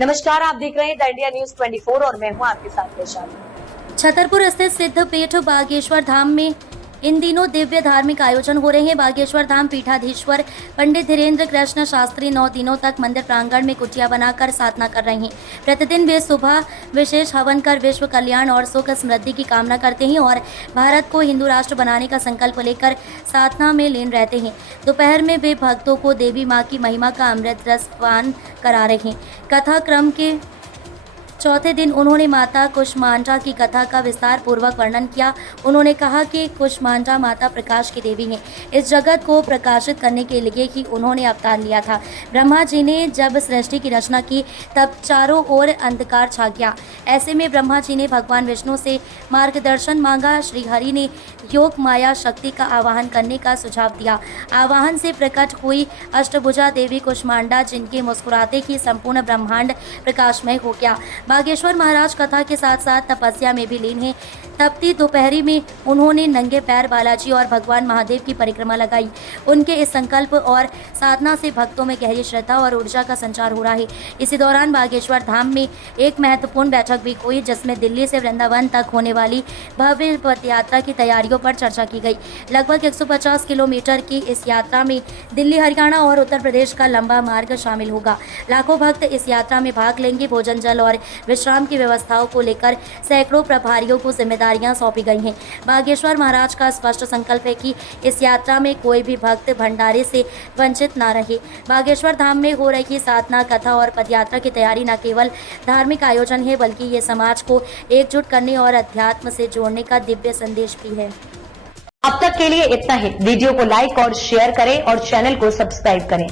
नमस्कार, आप देख रहे हैं द इंडिया न्यूज 24 और मैं हूं आपके साथ वैशाली। छतरपुर स्थित सिद्धपीठ बागेश्वर धाम में इन दिनों दिव्य धार्मिक आयोजन हो रहे हैं। बागेश्वर धाम पीठाधीश्वर पंडित धीरेन्द्र कृष्ण शास्त्री 9 दिनों तक मंदिर प्रांगण में कुटिया बनाकर साधना कर रहे हैं। प्रतिदिन वे सुबह विशेष हवन कर विश्व कल्याण और सुख समृद्धि की कामना करते हैं और भारत को हिंदू राष्ट्र बनाने का संकल्प लेकर साधना में लीन रहते हैं। दोपहर में वे भक्तों को देवी माँ की महिमा का अमृत रस पान करा रहे हैं। कथा क्रम के चौथे दिन उन्होंने माता कुष्मांडा की कथा का विस्तार पूर्वक वर्णन किया। उन्होंने कहा कि कुष्मांडा माता प्रकाश की देवी हैं। इस जगत को प्रकाशित करने के लिए ही उन्होंने अवतार लिया था। ब्रह्मा जी ने जब सृष्टि की रचना की तब चारों ओर अंधकार छा गया। ऐसे में ब्रह्मा जी ने भगवान विष्णु से मार्गदर्शन मांगा। श्री हरि ने योग माया शक्ति का आवाहन करने का सुझाव दिया। आवाहन से प्रकट हुई अष्टभुजा देवी कुष्मांडा, जिनके मुस्कुराते ही संपूर्ण ब्रह्मांड प्रकाशमय हो गया। बागेश्वर महाराज कथा के साथ साथ तपस्या में भी लीन हैं। तपती दोपहरी में उन्होंने नंगे पैर बालाजी और भगवान महादेव की परिक्रमा लगाई। उनके इस संकल्प और साधना से भक्तों में गहरी श्रद्धा और ऊर्जा का संचार हो रहा है। इसी दौरान बागेश्वर धाम में एक महत्वपूर्ण बैठक भी हुई, जिसमें दिल्ली से वृंदावन तक होने वाली भव्य पद यात्रा की तैयारियों पर चर्चा की गई। लगभग 150 किलोमीटर की इस यात्रा में दिल्ली, हरियाणा और उत्तर प्रदेश का लंबा मार्ग शामिल होगा। लाखों भक्त इस यात्रा में भाग लेंगे। भोजन, जल और विश्राम की व्यवस्थाओं को लेकर सैकड़ों प्रभारियों को जिम्मेदारियां सौंपी गई हैं। बागेश्वर महाराज का स्पष्ट संकल्प है कि इस यात्रा में कोई भी भक्त भंडारे से वंचित न रहे। बागेश्वर धाम में हो रही साधना, कथा और पदयात्रा की तैयारी न केवल धार्मिक आयोजन है, बल्कि ये समाज को एकजुट करने और अध्यात्म से जोड़ने का दिव्य संदेश भी है। अब तक के लिए इतना ही। वीडियो को लाइक और शेयर करें और चैनल को सब्सक्राइब करें।